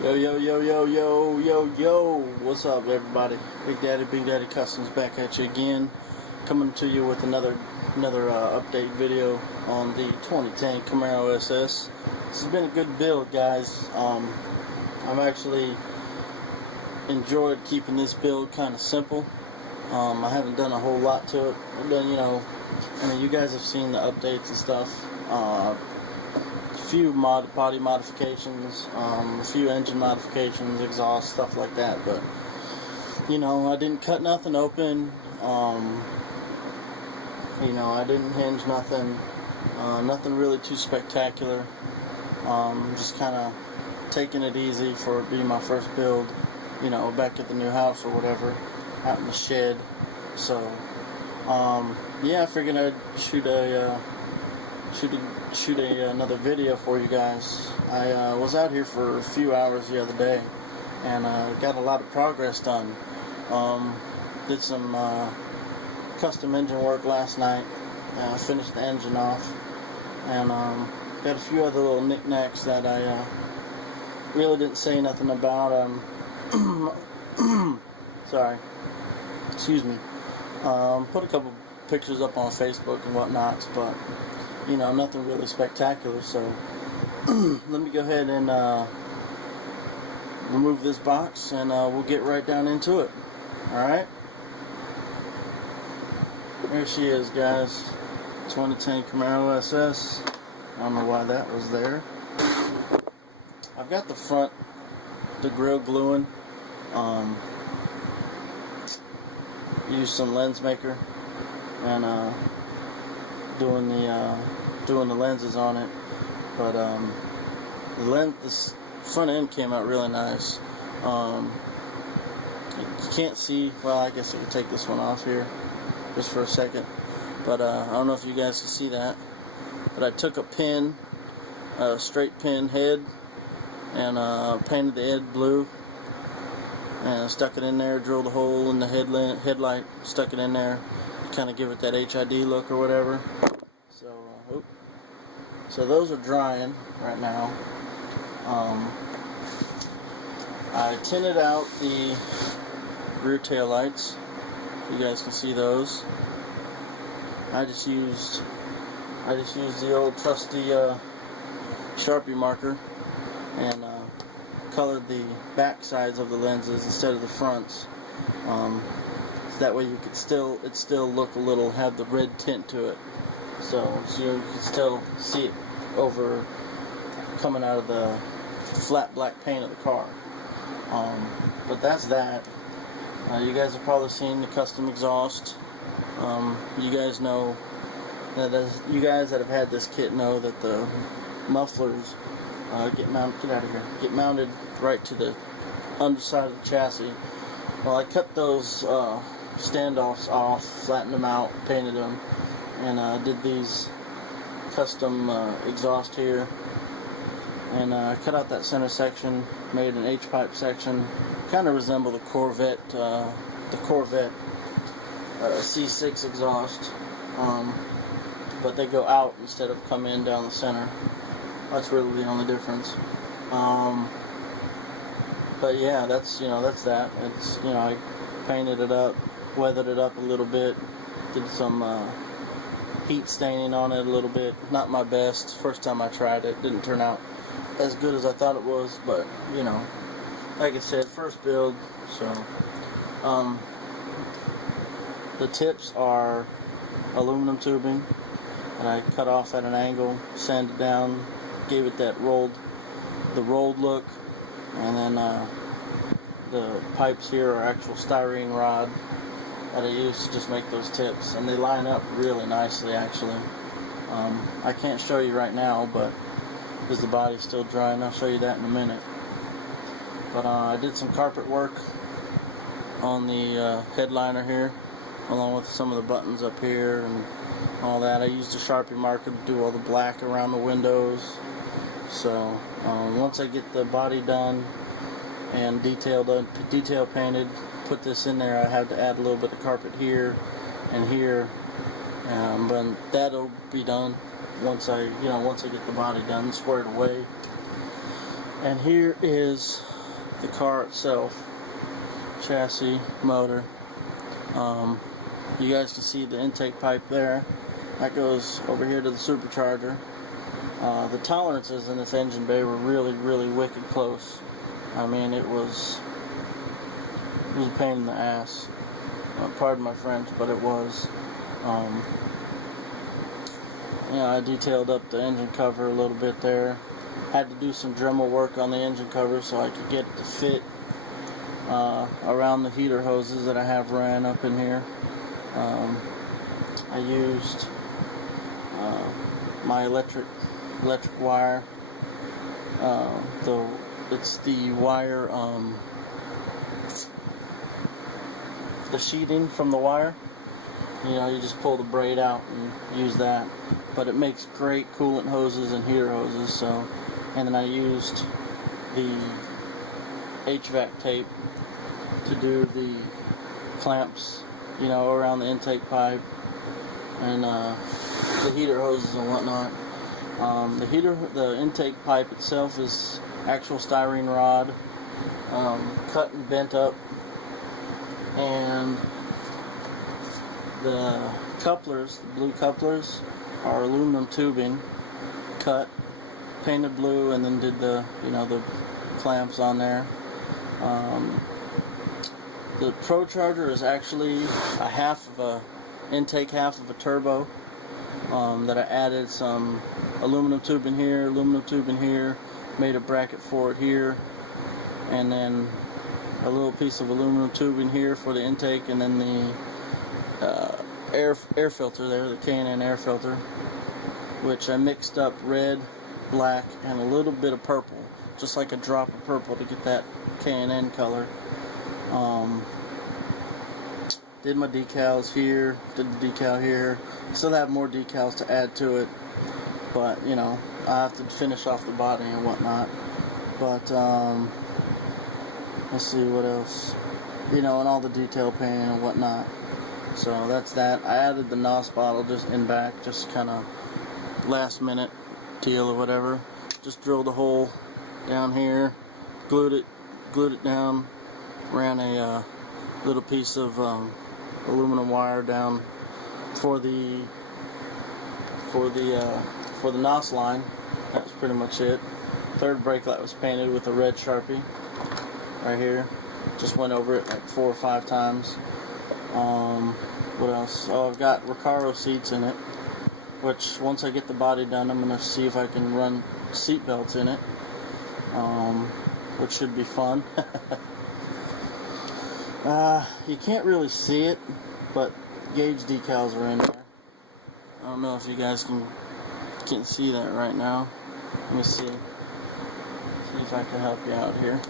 Yo, yo, yo, yo, yo, yo, yo. What's up, everybody? Big Daddy Customs back at you again. Coming to you with another update video on the 2010 Camaro SS. This has been a good build, guys. I've actually enjoyed keeping this build kind of simple. I haven't done a whole lot to it. I've done, you guys have seen the updates and stuff. Few body modifications, a few engine modifications, exhaust, stuff like that, but I didn't cut nothing open. I didn't hinge nothing, nothing really too spectacular. Just kind of taking it easy for it being my first build, back at the new house or whatever, out in the shed. So yeah, I figured I'd shoot another video for you guys. I was out here for a few hours the other day and got a lot of progress done. Did some custom engine work last night. Finished the engine off and got a few other little knickknacks that I really didn't say nothing about. Sorry, excuse me. Put a couple pictures up on Facebook and whatnot, but nothing really spectacular. So let me go ahead and remove this box and we'll get right down into it. Alright, there she is, guys. 2010 Camaro SS. I don't know why that was there. I've got the front, the grill gluing. Used some lens maker and doing the lenses on it, but this front end came out really nice. You can't see, well, I guess I could take this one off here just for a second, but I don't know if you guys can see that, but I took a pin, a straight pin head, and painted the head blue and stuck it in there, drilled a hole in the headlight, stuck it in there, kind of give it that HID look or whatever. So those are drying right now. I tinted out the rear tail lights. You guys can see those. I just used the old trusty Sharpie marker and colored the back sides of the lenses instead of the fronts. So that way you could still look a little, have the red tint to it. So you can still see it over coming out of the flat black paint of the car. But that's that. You guys have probably seen the custom exhaust. You guys know that you guys that have had this kit know that the mufflers get mounted right to the underside of the chassis. Well, I cut those standoffs off, flattened them out, painted them, and did these custom exhaust here, and cut out that center section, made an H-pipe section, kind of resemble the Corvette C6 exhaust, but they go out instead of come in down the center. That's really the only difference. But yeah, that's that. It's I painted it up, weathered it up a little bit, did some heat staining on it a little bit. Not my best. First time I tried it, didn't turn out as good as I thought it was, but like I said, first build. So the tips are aluminum tubing, and I cut off at an angle, sanded down, gave it that rolled look, and then the pipes here are actual styrene rod that I use to just make those tips, and they line up really nicely actually. I can't show you right now, but because the body's still drying, I'll show you that in a minute. But I did some carpet work on the headliner here, along with some of the buttons up here and all that. I used a Sharpie marker to do all the black around the windows. So once I get the body done and detail painted, put this in there, I have to add a little bit of carpet here and here, but that'll be done once I get the body done, squared away. And here is the car itself, chassis, motor. You guys can see the intake pipe there. That goes over here to the supercharger. The tolerances in this engine bay were really, really wicked close. I mean, it was a pain in the ass. Pardon my French, but it was. I detailed up the engine cover a little bit there. Had to do some Dremel work on the engine cover so I could get it to fit around the heater hoses that I have ran up in here. I used my electric wire. It's the wire, the sheeting from the wire. You just pull the braid out and use that. But it makes great coolant hoses and heater hoses. So, and then I used the HVAC tape to do the clamps, around the intake pipe and the heater hoses and whatnot. The intake pipe itself is actual styrene rod, cut and bent up, and the couplers, the blue couplers, are aluminum tubing, cut, painted blue, and then did the clamps on there. The Pro Charger is actually a half of a intake, half of a turbo. That I added some aluminum tubing here, made a bracket for it here, and then a little piece of aluminum tubing here for the intake, and then the air filter there, the K&N air filter, which I mixed up red, black, and a little bit of purple, just like a drop of purple to get that K&N color. Did my decals here, did the decal here. Still have more decals to add to it, but I have to finish off the body and whatnot. But let's see what else, and all the detail painting and whatnot. So that's that. I added the NOS bottle just in back, just kind of last minute deal or whatever. Just drilled a hole down here, glued it down, ran a little piece of aluminum wire down for the NOS line. That was pretty much it. Third brake light was painted with a red Sharpie right here. Just went over it like 4 or 5 times. What else? Oh, I've got Recaro seats in it, which once I get the body done, I'm gonna see if I can run seat belts in it, which should be fun. You can't really see it, but gauge decals are in there. I don't know if you guys can see that right now. Let me see if I can help you out here.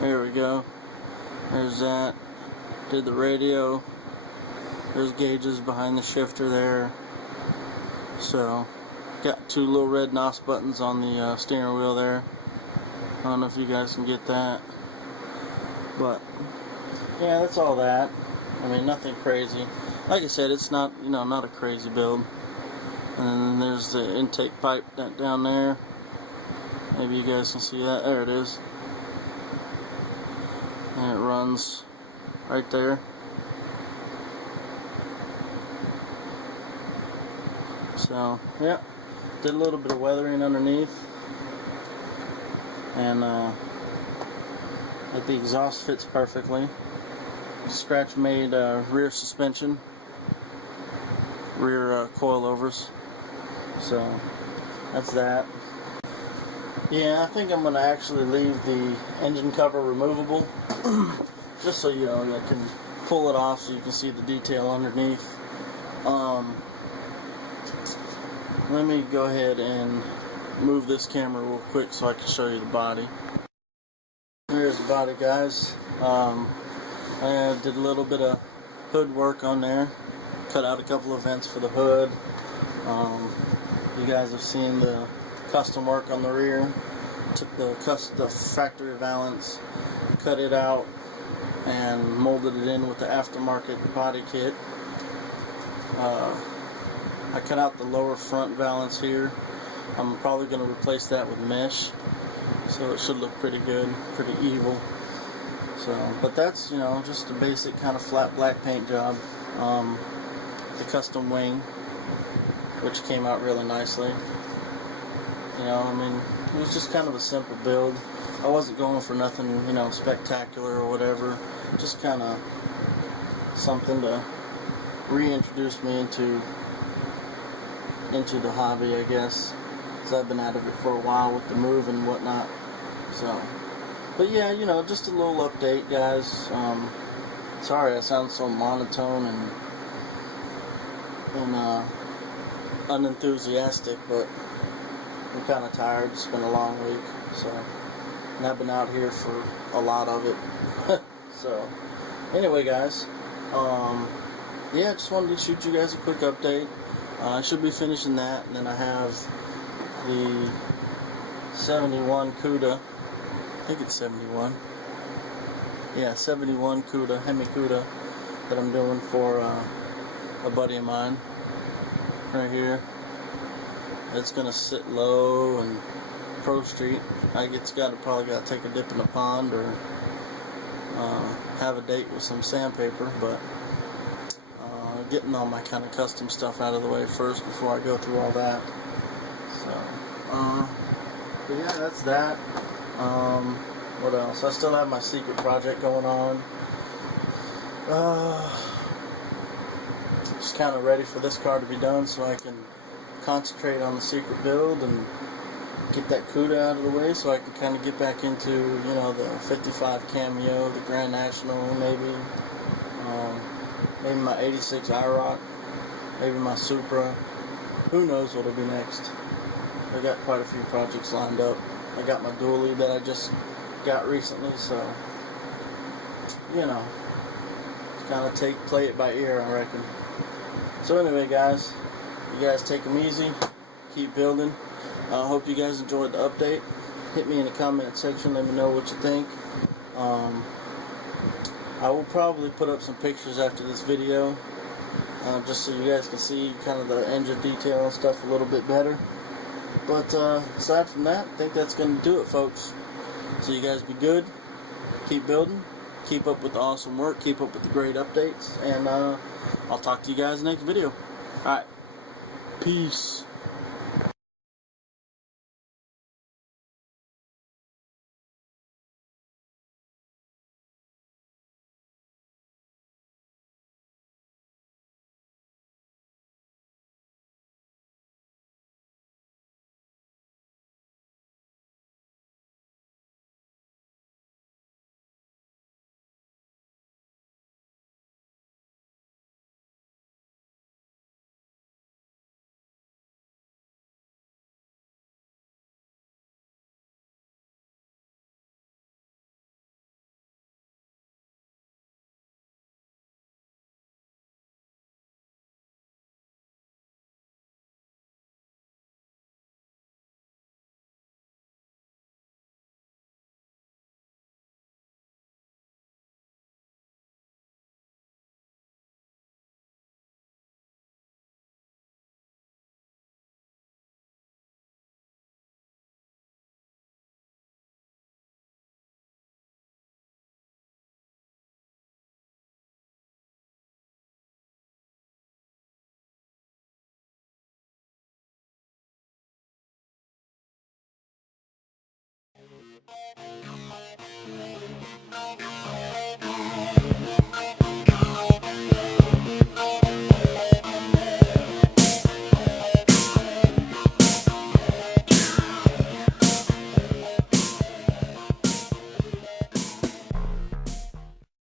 There we go. There's that. Did the radio. There's gauges behind the shifter there. So, got 2 little red NOS buttons on the steering wheel there. I don't know if you guys can get that. But, yeah, that's all that. I mean, nothing crazy. Like I said, it's not, not a crazy build. And then there's the intake pipe down there. Maybe you guys can see that. There it is. And it runs right there. So, yeah. Did a little bit of weathering underneath. And, the exhaust fits perfectly. Scratch made rear suspension, rear coilovers. So that's that. Yeah, I think I'm going to actually leave the engine cover removable, just so I can pull it off so you can see the detail underneath. Let me go ahead and move this camera real quick so I can show you the body. Here's the body, guys. I did a little bit of hood work on there. Cut out a couple of vents for the hood. You guys have seen the custom work on the rear. Took the factory valance, cut it out, and molded it in with the aftermarket body kit. I cut out the lower front valance here. I'm probably going to replace that with mesh, so it should look pretty good, pretty evil. So, but that's, you know, just a basic kind of flat black paint job. The custom wing, which came out really nicely. You know, I mean, it was just kind of a simple build. I wasn't going for nothing, you know, spectacular or whatever. Just kind of something to reintroduce me into the hobby, I guess. Because I've been out of it for a while with the move and whatnot. So, but yeah, you know, just a little update, guys. Sorry I sound so monotone and unenthusiastic, but I'm kind of tired. It's been a long week, so, and I've been out here for a lot of it. So, anyway, guys, yeah, just wanted to shoot you guys a quick update. I should be finishing that, and then I have the 71 CUDA. I think it's 71. Yeah, 71 CUDA, Hemi CUDA, that I'm doing for a buddy of mine right here. It's gonna sit low and Pro Street. Probably got to take a dip in the pond or have a date with some sandpaper, but getting all my kind of custom stuff out of the way first before I go through all that. So, but yeah, that's that. What else? I still have my secret project going on. Just kind of ready for this car to be done so I can concentrate on the secret build and get that CUDA out of the way so I can kind of get back into, you know, the 55 Cameo, the Grand National, maybe my 86 IROC, maybe my Supra. Who knows what'll be next. I got quite a few projects lined up. I got my dually that I just got recently, so, you know, kind of play it by ear, I reckon. So anyway, guys, you guys take them easy, keep building. I hope you guys enjoyed the update. Hit me in the comment section, let me know what you think. I will probably put up some pictures after this video, just so you guys can see kind of the engine detail and stuff a little bit better. But aside from that, I think that's going to do it, folks. So you guys be good, keep building, keep up with the awesome work, keep up with the great updates, and I'll talk to you guys next video. Alright, peace.